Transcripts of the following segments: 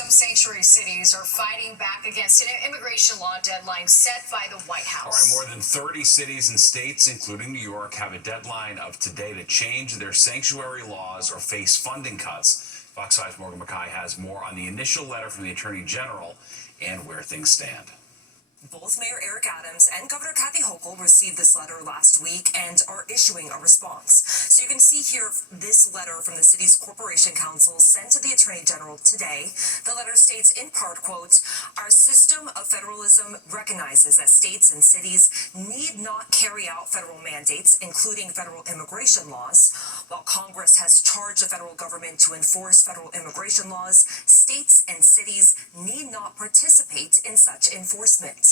some sanctuary cities are fighting back against an immigration law deadline set by the White House. All right, more than 30 cities and states, including New York, have a deadline of today to change their sanctuary laws or face funding cuts. Fox 5's Morgan McKay has more on the initial letter from the Attorney General and where things stand. Both Mayor Eric Adams and Governor Kathy Hochul received this letter last week and are issuing a response. So you can see here this letter from the city's Corporation Council sent to the Attorney General today. The letter states in part, quote, "Our system of federalism recognizes that states and cities need not carry out federal mandates, including federal immigration laws. While Congress has charged the federal government to enforce federal immigration laws, states and cities need not participate in such enforcement."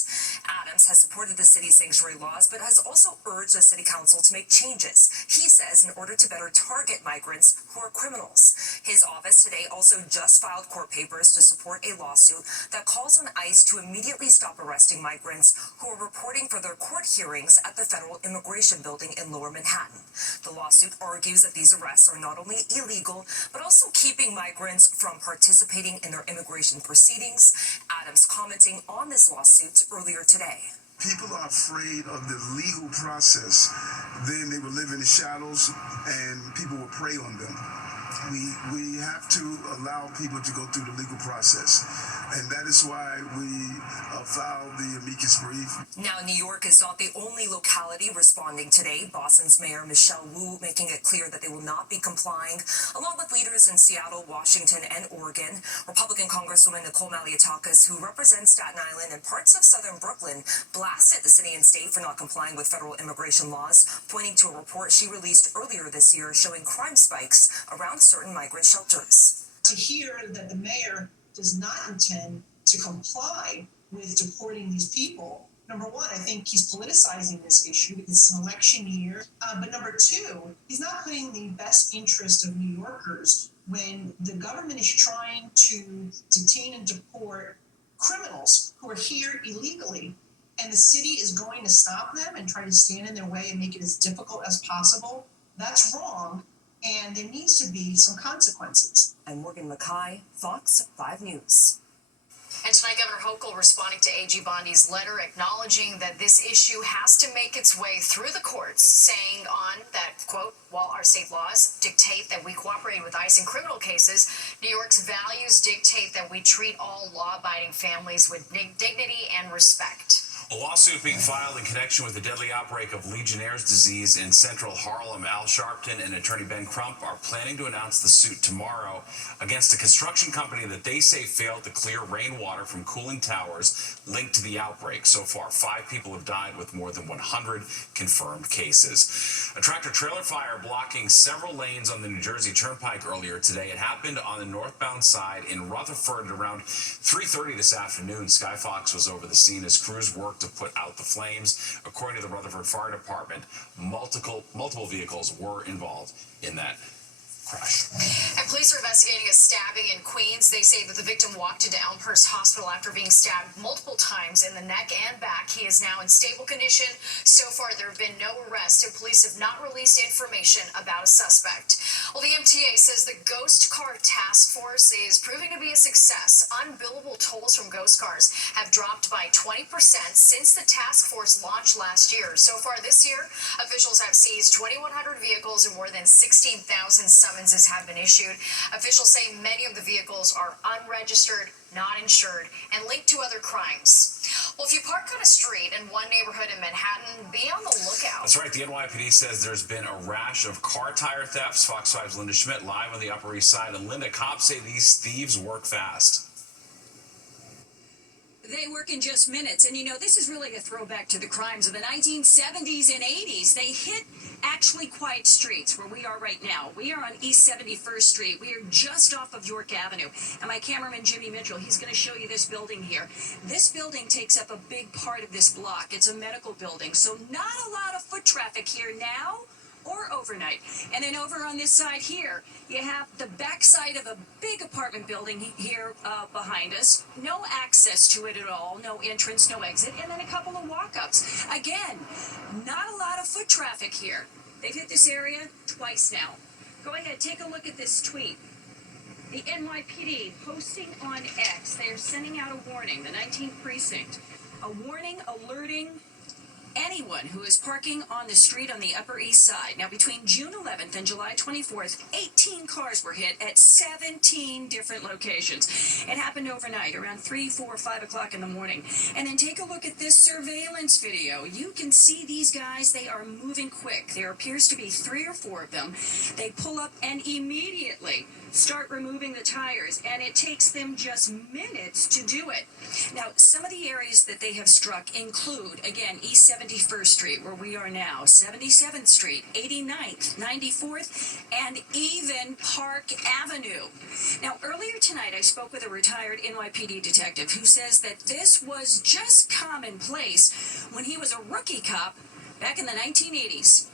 Adams has supported the city's sanctuary laws, but has also urged the city council to make changes, he says, in order to better target migrants who are criminals. His office today also just filed court papers to support a lawsuit that calls on ICE to immediately stop arresting migrants who are reporting for their court hearings at the Federal Immigration Building in Lower Manhattan. The lawsuit argues that these arrests are not only illegal, but also keeping migrants from participating in their immigration proceedings. Adams commenting on this lawsuit earlier today. People are afraid of the legal process. Then they will live in the shadows and people will prey on them. We have to allow people to go through the legal process. And that is why we filed the amicus brief. Now, New York is not the only locality responding today. Boston's Mayor Michelle Wu making it clear that they will not be complying, along with leaders in Seattle, Washington, and Oregon. Republican Congresswoman Nicole Malliotakis, who represents Staten Island and parts of southern Brooklyn, blasted the city and state for not complying with federal immigration laws, pointing to a report she released earlier this year showing crime spikes around certain migrant shelters. To hear that the mayor does not intend to comply with deporting these people, number one, I think he's politicizing this issue because it's an election year. But number two, he's not putting the best interest of New Yorkers when the government is trying to detain and deport criminals who are here illegally, and the city is going to stop them and try to stand in their way and make it as difficult as possible. That's wrong. And there needs to be some consequences. I'm Morgan McKay, Fox 5 News. And tonight, Governor Hochul responding to A.G. Bondi's letter, acknowledging that this issue has to make its way through the courts, saying on that, quote, "While our state laws dictate that we cooperate with ICE in criminal cases, New York's values dictate that we treat all law-abiding families with dignity and respect." A lawsuit being filed in connection with the deadly outbreak of Legionnaire's disease in central Harlem. Al Sharpton and attorney Ben Crump are planning to announce the suit tomorrow against a construction company that they say failed to clear rainwater from cooling towers linked to the outbreak. So far, 5 people have died with more than 100 confirmed cases. A tractor-trailer fire blocking several lanes on the New Jersey Turnpike earlier today. It happened on the northbound side in Rutherford at around 3:30 this afternoon. Sky Fox was over the scene as crews worked to put out the flames. According to the Rutherford Fire Department, multiple vehicles were involved in that crash. And police are investigating a stabbing in Queens. They say that the victim walked into Elmhurst Hospital after being stabbed multiple times in the neck and back. He is now in stable condition. So far, there have been no arrests, and police have not released information about a suspect. Well, the MTA says the Ghost Car Task Force is proving to be a success. Unbillable tolls from ghost cars have dropped by 20% since the task force launched last year. So far this year, officials have seized 2,100 vehicles and more than 16,000 summonses have been issued. Officials say many of the vehicles are unregistered, not insured, and linked to other crimes. Well, if you park on a street in one neighborhood in Manhattan, be on the lookout. That's right. The NYPD says there's been a rash of car tire thefts. Fox 5's Linda Schmidt live on the Upper East Side. And Linda, cops say these thieves work fast. They work in just minutes. And, you know, this is really a throwback to the crimes of the 1970s and 80s. They hit actually quiet streets where we are right now. We are on East 71st Street. We are just off of York Avenue. And my cameraman, Jimmy Mitchell, he's going to show you this building here. This building takes up a big part of this block. It's a medical building. So not a lot of foot traffic here now or overnight. And then over on this side here, you have the backside of a big apartment building here behind us. No access to it at all, no entrance, no exit, and then a couple of walk-ups. Again, not a lot of foot traffic here. They've hit this area twice now. Go ahead, take a look at this tweet. The NYPD posting on X, they are sending out a warning, the 19th precinct, a warning alerting anyone who is parking on the street on the Upper East Side. Now, between June 11th and July 24th, 18 cars were hit at 17 different locations. It happened overnight, around 3, 4, 5 o'clock in the morning. And then take a look at this surveillance video. You can see these guys, they are moving quick. There appears to be 3 or 4 of them. They pull up and immediately start removing the tires, and it takes them just minutes to do it. Now, some of the areas that they have struck include, again, East 71st Street, where we are now, 77th Street, 89th, 94th, and even Park Avenue. Now, earlier tonight, I spoke with a retired NYPD detective who says that this was just commonplace when he was a rookie cop back in the 1980s.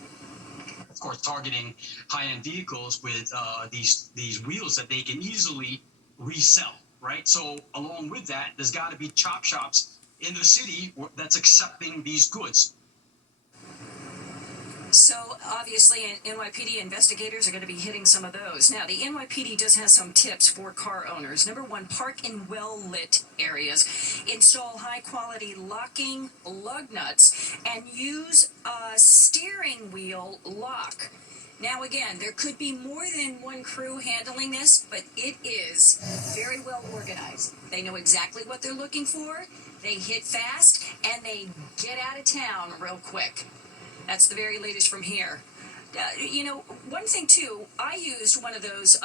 Of course, targeting high-end vehicles with these wheels that they can easily resell, right? So along with that, there's got to be chop shops in the city that's accepting these goods. So obviously, NYPD investigators are going to be hitting some of those. Now, the NYPD does have some tips for car owners. Number 1, park in well-lit areas. Install high-quality locking lug nuts and use a steering wheel lock. Now, again, there could be more than one crew handling this, but it is very well organized. They know exactly what they're looking for, they hit fast, and they get out of town real quick. That's the very latest from here. One thing too, I used one of those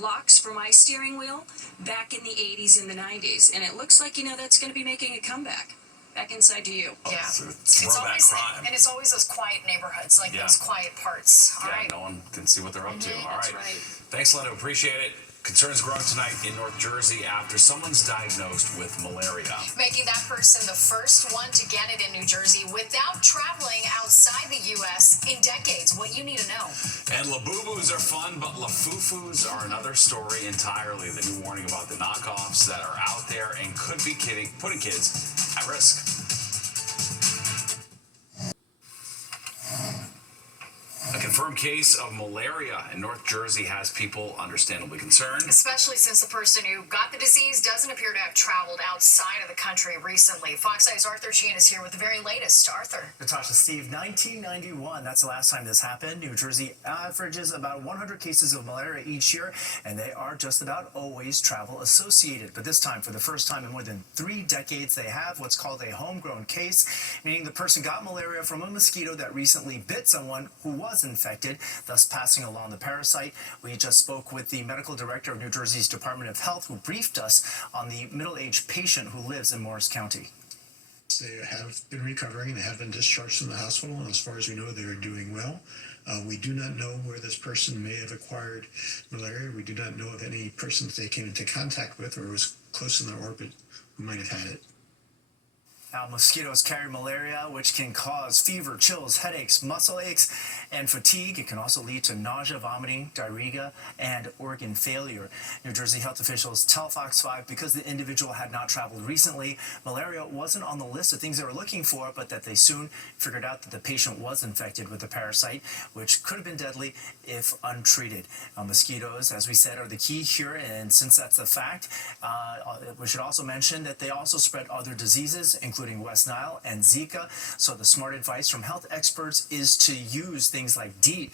locks for my steering wheel back in the 80s and the 90s, and it looks like, that's going to be making a comeback back inside to you. Yeah, It's it's throwback always crime. and it's always those quiet neighborhoods, like Yeah. those quiet parts. All Yeah, right. no one can see what they're up to. All That's right. right. Thanks, Leno. Appreciate it. Concerns growing tonight in North Jersey after someone's diagnosed with malaria. Making that person the first one to get it in New Jersey without traveling outside the U.S. in decades. What you need to know. And Labubus are fun, but Lafufus are another story entirely. The new warning about the knockoffs that are out there and could be putting kids at risk. A confirmed case of malaria in North Jersey has people understandably concerned. Especially since the person who got the disease doesn't appear to have traveled outside of the country recently. Fox Eye's Arthur Sheehan is here with the very latest. Arthur. Natasha, Steve, 1991, that's the last time this happened. New Jersey averages about 100 cases of malaria each year, and they are just about always travel associated. But this time, for the first time in more than 3 decades, they have what's called a homegrown case, meaning the person got malaria from a mosquito that recently bit someone who was infected, thus passing along the parasite. We just spoke with the medical director of New Jersey's Department of Health, who briefed us on the middle-aged patient who lives in Morris County. They have been recovering. They have been discharged from the hospital, and as far as we know, they are doing well. We do not know where this person may have acquired malaria. We do not know of any person that they came into contact with or was close in their orbit who might have had it. Now, mosquitoes carry malaria, which can cause fever, chills, headaches, muscle aches, and fatigue. It can also lead to nausea, vomiting, diarrhea, and organ failure. New Jersey health officials tell Fox 5 because the individual had not traveled recently, malaria wasn't on the list of things they were looking for, but that they soon figured out that the patient was infected with the parasite, which could have been deadly if untreated. Mosquitoes, as we said, are the key here, and since that's a fact, we should also mention that they also spread other diseases, including West Nile and Zika. So the smart advice from health experts is to use things like DEET,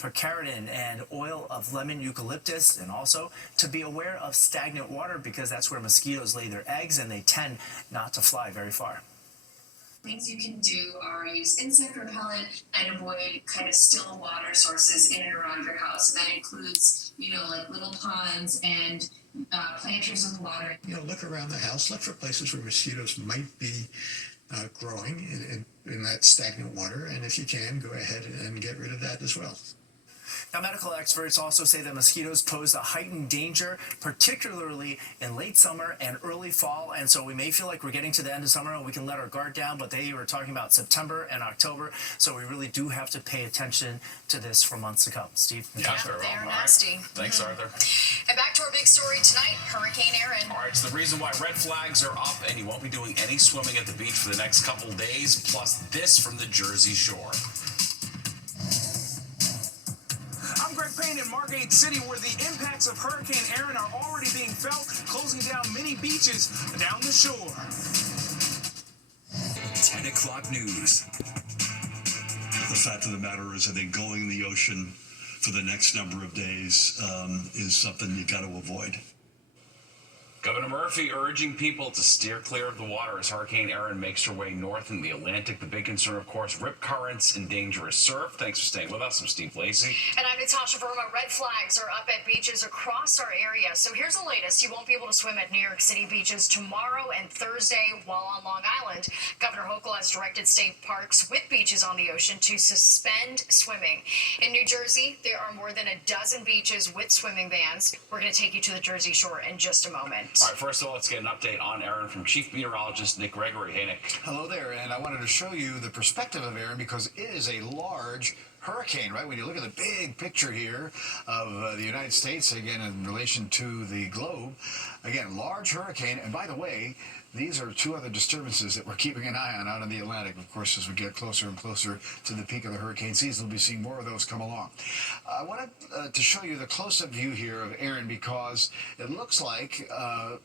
picaridin, and oil of lemon eucalyptus, and also to be aware of stagnant water because that's where mosquitoes lay their eggs and they tend not to fly very far. Things you can do are use insect repellent and avoid kind of still water sources in and around your house. And that includes, like little ponds and planters with water. Look around the house. Look for places where mosquitoes might be growing in that stagnant water. And if you can, go ahead and get rid of that as well. Now, medical experts also say that mosquitoes pose a heightened danger, particularly in late summer and early fall. And so we may feel like we're getting to the end of summer and we can let our guard down, but they were talking about September and October. So we really do have to pay attention to this for months to come. Steve? Yeah, sure. they're All right. nasty. Thanks, Arthur. And back to our big story tonight, Hurricane Erin. All right, it's the reason why red flags are up and you won't be doing any swimming at the beach for the next couple days, plus this from the Jersey Shore. I'm Greg Payne in Margate City, where the impact impacts of Hurricane Erin are already being felt, closing down many beaches down the shore. 10 o'clock news. The fact of the matter is, I think going in the ocean for the next number of days is something you got to avoid. Governor Murphy urging people to steer clear of the water as Hurricane Erin makes her way north in the Atlantic. The big concern, of course, rip currents and dangerous surf. Thanks for staying with us. I'm Steve Lacey. And I'm Natasha Verma. Red flags are up at beaches across our area. So here's the latest. You won't be able to swim at New York City beaches tomorrow and Thursday while on Long Island. Governor Hochul has directed state parks with beaches on the ocean to suspend swimming. In New Jersey, there are more than a dozen beaches with swimming bans. We're going to take you to the Jersey Shore in just a moment. All right, first of all, let's get an update on Erin from Chief Meteorologist Nick Gregory. Hey, Nick. Hello there, and I wanted to show you the perspective of Erin because it is a large hurricane, right? When you look at the big picture here of the United States, again, in relation to the globe, again, large hurricane. And by the way, these are two other disturbances that we're keeping an eye on out in the Atlantic. Of course, as we get closer and closer to the peak of the hurricane season, we'll be seeing more of those come along. I wanted to show you the close-up view here of Erin because it looks like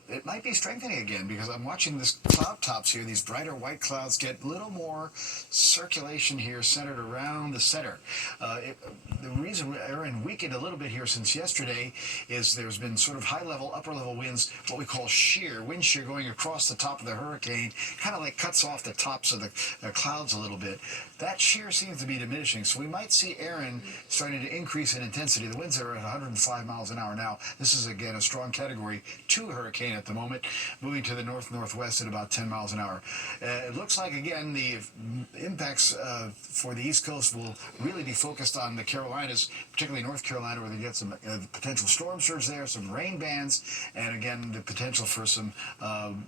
it might be strengthening again because I'm watching this cloud tops here, these brighter white clouds get a little more circulation here centered around the center. The reason Erin weakened a little bit here since yesterday is there's been sort of high-level, upper-level winds, what we call shear, wind shear going across the top of the hurricane, kind of like cuts off the tops of the clouds a little bit. That shear seems to be diminishing, so we might see Erin starting to increase in intensity. The winds are at 105 miles an hour now. This is, again, a strong Category 2 hurricane at the moment, moving to the north-northwest at about 10 miles an hour. It looks like, again, the impacts for the East Coast will really be focused on the Carolinas, particularly North Carolina, where they get some potential storm surge there, some rain bands, and, again, the potential for some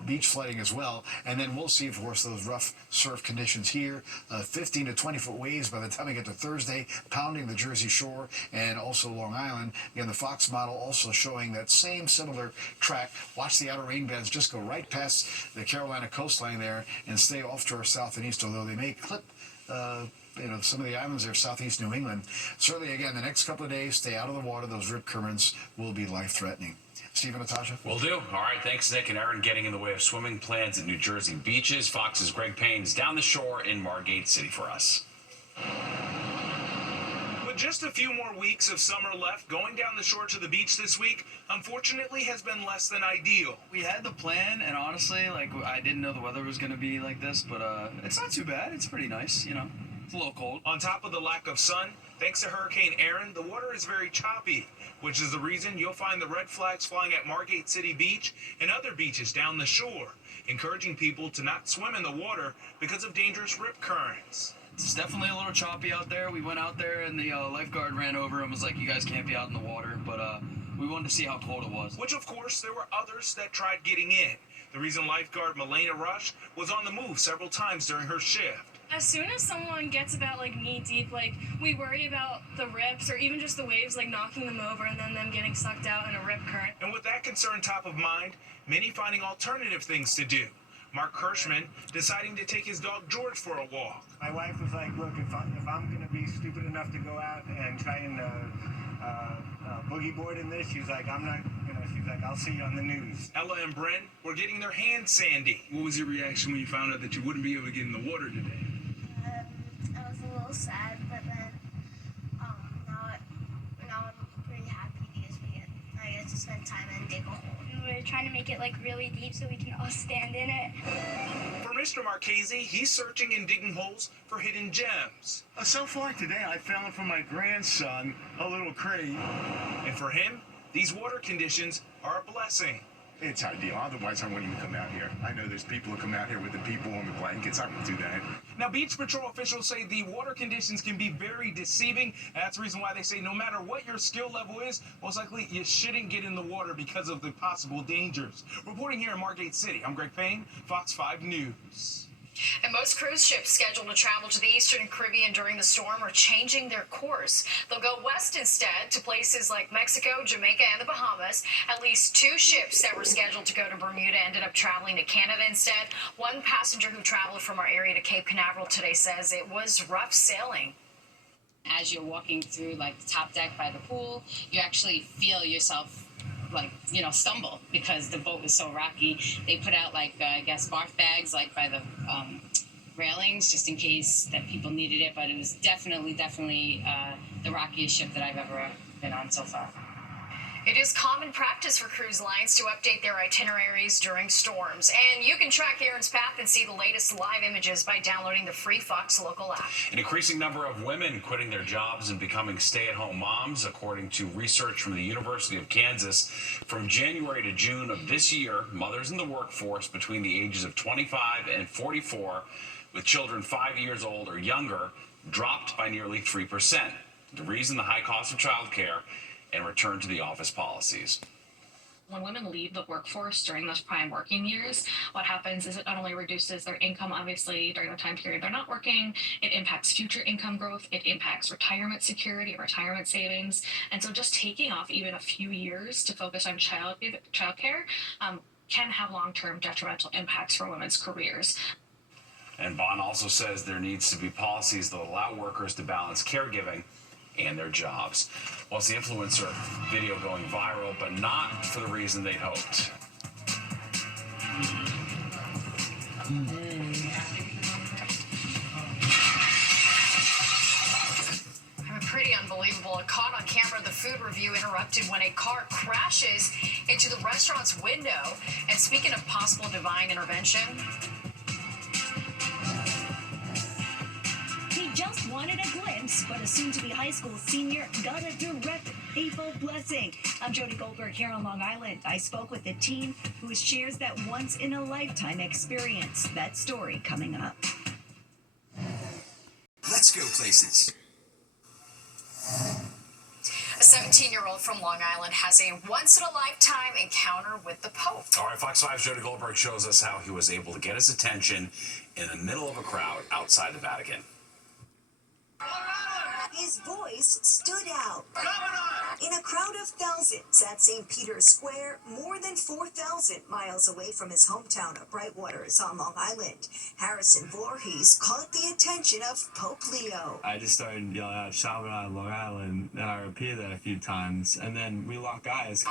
beach flooding as well. And then we'll see, of course, those rough surf conditions here, 15 to 20-foot waves by the time we get to Thursday, pounding the Jersey Shore and also Long Island. Again, the Fox model also showing that same similar track. Watch the outer rain bands just go right past the Carolina coastline there and stay off to our south and east, although they may clip some of the islands there, southeast New England. Certainly, again, the next couple of days, stay out of the water. Those rip currents will be life-threatening. Steve and Natasha? Will do. All right, thanks, Nick. And Erin getting in the way of swimming plans at New Jersey beaches. Fox's Greg Payne is down the shore in Margate City for us. With just a few more weeks of summer left, going down the shore to the beach this week, unfortunately, has been less than ideal. We had the plan, and honestly, I didn't know the weather was going to be like this, but it's not too bad. It's pretty nice, you know. It's a little cold. On top of the lack of sun, thanks to Hurricane Erin, the water is very choppy, which is the reason you'll find the red flags flying at Margate City Beach and other beaches down the shore, encouraging people to not swim in the water because of dangerous rip currents. It's definitely a little choppy out there. We went out there, and the lifeguard ran over and was like, you guys can't be out in the water, but we wanted to see how cold it was. Which, of course, there were others that tried getting in. The reason lifeguard Melena Rush was on the move several times during her shift. As soon as someone gets about knee deep, we worry about the rips or even just the waves knocking them over and then them getting sucked out in a rip current. And with that concern top of mind, many finding alternative things to do. Mark Kirschman deciding to take his dog George for a walk. My wife was like, look, if I'm going to be stupid enough to go out and try and boogie board in this, she's like, I'm not going to, she's like, I'll see you on the news. Ella and Brent were getting their hands sandy. What was your reaction when you found out that you wouldn't be able to get in the water today? I was a little sad, but then now I'm pretty happy because I get to spend time and dig a hole. We're trying to make it really deep so we can all stand in it. For Mr. Marchese, he's searching and digging holes for hidden gems. So far today, I found for my grandson a little crate. And for him, these water conditions are a blessing. It's ideal. Otherwise, I wouldn't even come out here. I know there's people who come out here with the people on the blankets. I won't do that. Now, Beach Patrol officials say the water conditions can be very deceiving. That's the reason why they say no matter what your skill level is, most likely you shouldn't get in the water because of the possible dangers. Reporting here in Margate City, I'm Greg Payne, Fox 5 News. And most cruise ships scheduled to travel to the Eastern Caribbean during the storm are changing their course. They'll go west instead to places like Mexico, Jamaica, and the Bahamas. At least 2 ships that were scheduled to go to Bermuda ended up traveling to Canada instead. One passenger who traveled from our area to Cape Canaveral today says it was rough sailing. As you're walking through like the top deck by the pool, you actually feel yourself stumble because the boat was so rocky. They put out I guess barf bags by the railings just in case that people needed it, but it was definitely the rockiest ship that I've ever been on so far. It is common practice for cruise lines to update their itineraries during storms, and you can track Aaron's path and see the latest live images by downloading the free Fox Local app. An increasing number of women quitting their jobs and becoming stay-at-home moms, according to research from the University of Kansas. From January to June of this year, mothers in the workforce between the ages of 25 and 44 with children 5 years old or younger dropped by nearly 3%. The reason, the high cost of childcare and return to the office policies. When women leave the workforce during those prime working years, what happens is it not only reduces their income, obviously, during the time period they're not working, it impacts future income growth, it impacts retirement security, retirement savings. And so just taking off even a few years to focus on childcare can have long-term detrimental impacts for women's careers. And Bond also says there needs to be policies that allow workers to balance caregiving and their jobs. Well, it's the influencer video going viral, but not for the reason they'd hoped. Pretty unbelievable. Caught on camera, the food review interrupted when a car crashes into the restaurant's window. And speaking of possible divine intervention, just wanted a glimpse, but a soon-to-be high school senior got a direct papal blessing. I'm Jody Goldberg here on Long Island. I spoke with a teen who shares that once-in-a-lifetime experience. That story coming up. Let's go places. A 17-year-old from Long Island has a once-in-a-lifetime encounter with the Pope. All right, Fox 5's Jody Goldberg shows us how he was able to get his attention in the middle of a crowd outside the Vatican. His voice stood out. In a crowd of thousands at St. Peter's Square, more than 4,000 miles away from his hometown of Brightwaters on Long Island, Harrison Voorhees caught the attention of Pope Leo. I just started yelling out, "Chaminade, Long Island," and I repeated that a few times, and then we locked eyes.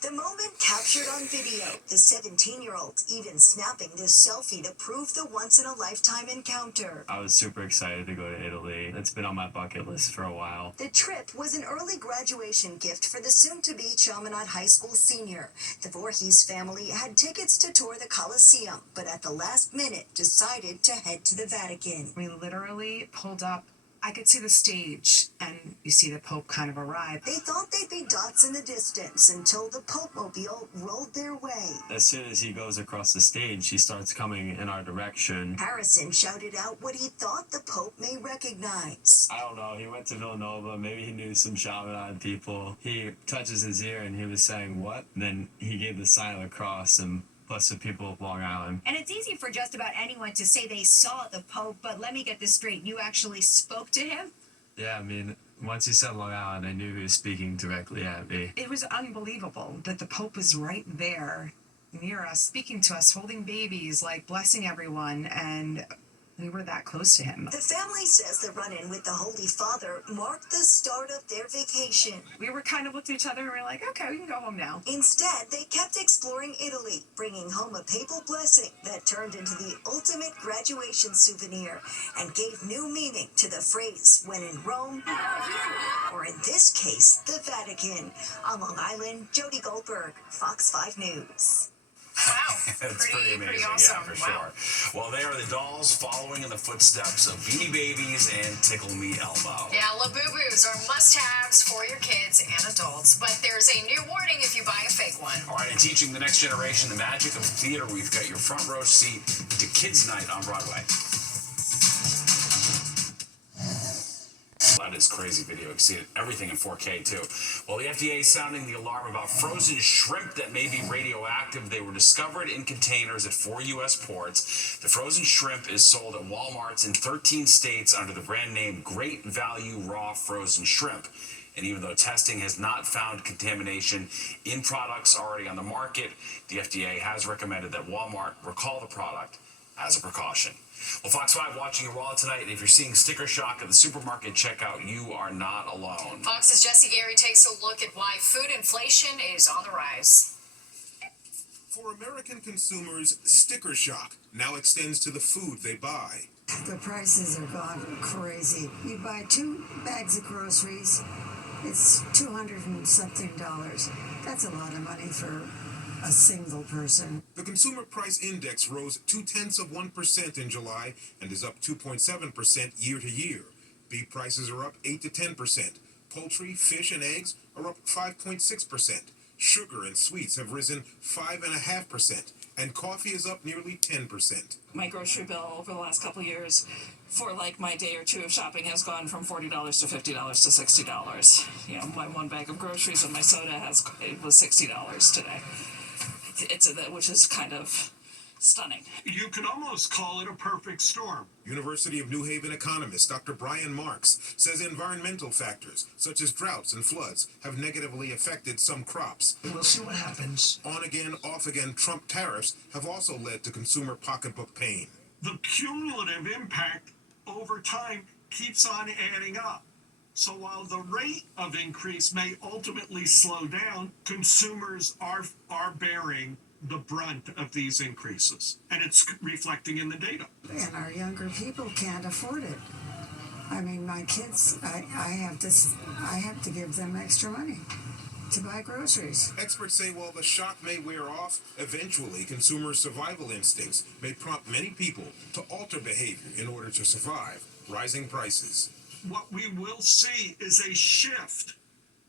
The moment captured on video, the 17-year-old even snapping this selfie to prove the once-in-a-lifetime encounter. I was super excited to go to Italy. It's been on my bucket list for a while. The trip was an early graduation gift for the soon-to-be Chaminade High School senior. The Voorhees family had tickets to tour the Colosseum, but at the last minute decided to head to the Vatican. We literally pulled up. I could see the stage, and you see the Pope kind of arrive. They thought they'd be dots in the distance until the Pope-mobile rolled their way. As soon as he goes across the stage, he starts coming in our direction. Harrison shouted out what he thought the Pope may recognize. I don't know, he went to Villanova, maybe he knew some Chaminade people. He touches his ear and he was saying, "What?" Then he gave the sign of the cross and plus the people of Long Island. And it's easy for just about anyone to say they saw the Pope, but let me get this straight. You actually spoke to him? Yeah, I mean, once he said Long Island, I knew he was speaking directly at me. It was unbelievable that the Pope was right there near us, speaking to us, holding babies, blessing everyone, and we were that close to him. The family says the run-in with the Holy Father marked the start of their vacation. We were kind of looked at each other and we were like, okay, we can go home now. Instead, they kept exploring Italy, bringing home a papal blessing that turned into the ultimate graduation souvenir and gave new meaning to the phrase, when in Rome, or in this case, the Vatican. On Long Island, Jody Goldberg, Fox 5 News. Wow. That's pretty amazing. Pretty awesome. Yeah, for sure. Well, they are the dolls following in the footsteps of Beanie Babies and Tickle Me Elmo. Yeah, Labubu's are must-haves for your kids and adults, but there's a new warning if you buy a fake one. All right, and teaching the next generation the magic of theater, we've got your front row seat to Kids Night on Broadway. That is crazy video. Exceeded everything in 4K too. Well, the FDA is sounding the alarm about frozen shrimp that may be radioactive. They were discovered in containers at 4 U.S. ports. The frozen shrimp is sold at Walmarts in 13 states under the brand name Great Value Raw Frozen Shrimp. And even though testing has not found contamination in products already on the market, the FDA has recommended that Walmart recall the product as a precaution. Well, Fox 5 watching your wallet tonight, and if you're seeing sticker shock at the supermarket checkout, you are not alone. Fox's Jesse Gary takes a look at why food inflation is on the rise. For American consumers, sticker shock now extends to the food they buy. The prices are gone crazy. You buy 2 bags of groceries, it's $200 and something. That's a lot of money for a single person. The Consumer Price Index rose 0.2% in July and is up 2.7% year to year. Beef prices are up 8 to 10%. Poultry, fish, and eggs are up 5.6%. Sugar and sweets have risen 5.5%, and coffee is up nearly 10%. My grocery bill over the last couple of years for like my day or two of shopping has gone from $40 to $50 to $60. You know, my 1 bag of groceries and my soda was $60 today. Which is kind of stunning. You could almost call it a perfect storm. University of New Haven economist Dr. Brian Marks says environmental factors such as droughts and floods have negatively affected some crops. We'll see what happens. On again, off again Trump tariffs have also led to consumer pocketbook pain. The cumulative impact over time keeps on adding up. So while the rate of increase may ultimately slow down, consumers are bearing the brunt of these increases, and it's reflecting in the data. And our younger people can't afford it. I mean, my kids, I have to give them extra money to buy groceries. Experts say while the shock may wear off, eventually consumer survival instincts may prompt many people to alter behavior in order to survive rising prices. What we will see is a shift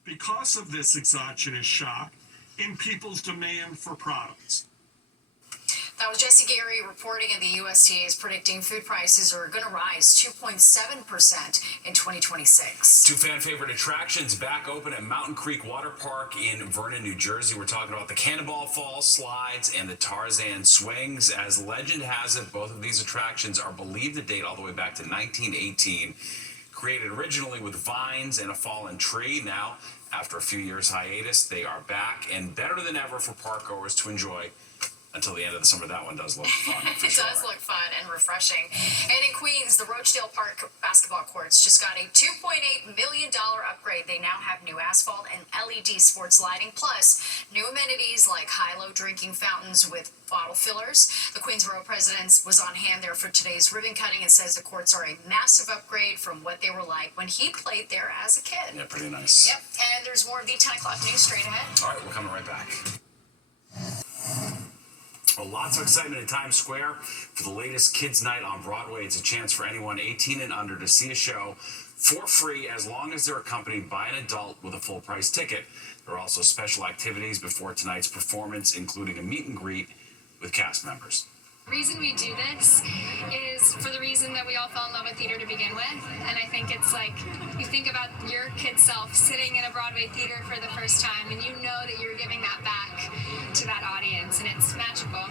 because of this exogenous shock in people's demand for products. That was Jesse Gary reporting, and the USDA is predicting food prices are going to rise 2.7% in 2026. 2 fan-favorite attractions back open at Mountain Creek Water Park in Vernon, New Jersey. We're talking about the Cannonball Falls slides and the Tarzan swings. As legend has it, both of these attractions are believed to date all the way back to 1918. Created originally with vines and a fallen tree. Now, after a few years hiatus, they are back and better than ever for park goers to enjoy until the end of the summer. That one does look fun. It does look fun and refreshing. And in Queens, the Rochdale Park basketball courts just got a $2.8 million upgrade. They now have new asphalt and LED sports lighting, plus new amenities like high-low drinking fountains with bottle fillers. The Queens Borough President was on hand there for today's ribbon cutting and says the courts are a massive upgrade from what they were like when he played there as a kid. Yeah, pretty nice. Yep, and there's more of the 10 o'clock news straight ahead. All right, we're coming right back. Well, lots of excitement at Times Square for the latest Kids Night on Broadway. It's a chance for anyone 18 and under to see a show for free as long as they're accompanied by an adult with a full price ticket. There are also special activities before tonight's performance, including a meet and greet with cast members. The reason we do this is for the reason that we all fell in love with theater to begin with. And I think it's like, you think about your kid self sitting in a Broadway theater for the first time, and you know that you're giving that back to that audience, and it's magical.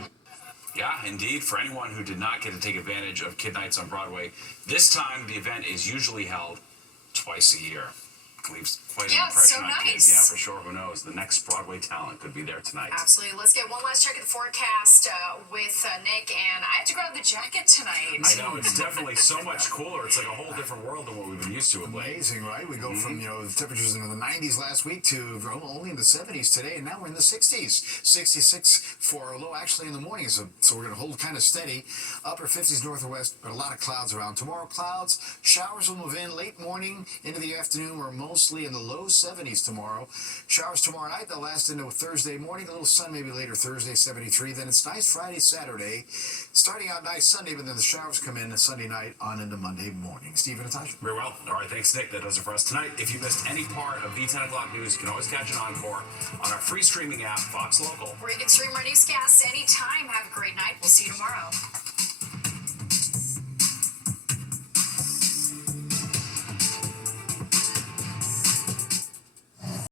Yeah, indeed. For anyone who did not get to take advantage of Kid Nights on Broadway, this time the event is usually held twice a year. Leaves quite an impression on kids. Yeah, for sure. Who knows? The next Broadway talent could be there tonight. Absolutely. Let's get one last check of the forecast with Nick. And I have to grab the jacket tonight. I know. It's definitely so much cooler. It's like a whole different world than what we've been used to of late. Amazing, right? We go from, the temperatures in the 90s last week to only in the 70s today, and now we're in the 60s. 66 for a low actually in the morning, so we're going to hold kind of steady. Upper 50s north or west, but a lot of clouds around. Tomorrow, clouds, showers will move in late morning into the afternoon. We're mostly in the low 70s tomorrow. Showers tomorrow night, they'll last into Thursday morning. A little sun maybe later Thursday, 73. Then it's nice Friday, Saturday. Starting out nice Sunday, but then the showers come in Sunday night on into Monday morning. Steve and Natasha. Very well. All right, thanks, Nick. That does it for us tonight. If you missed any part of the 10 o'clock news, you can always catch an encore on our free streaming app, Fox Local. Where you can stream our newscasts anytime. Have a great night. We'll see you tomorrow.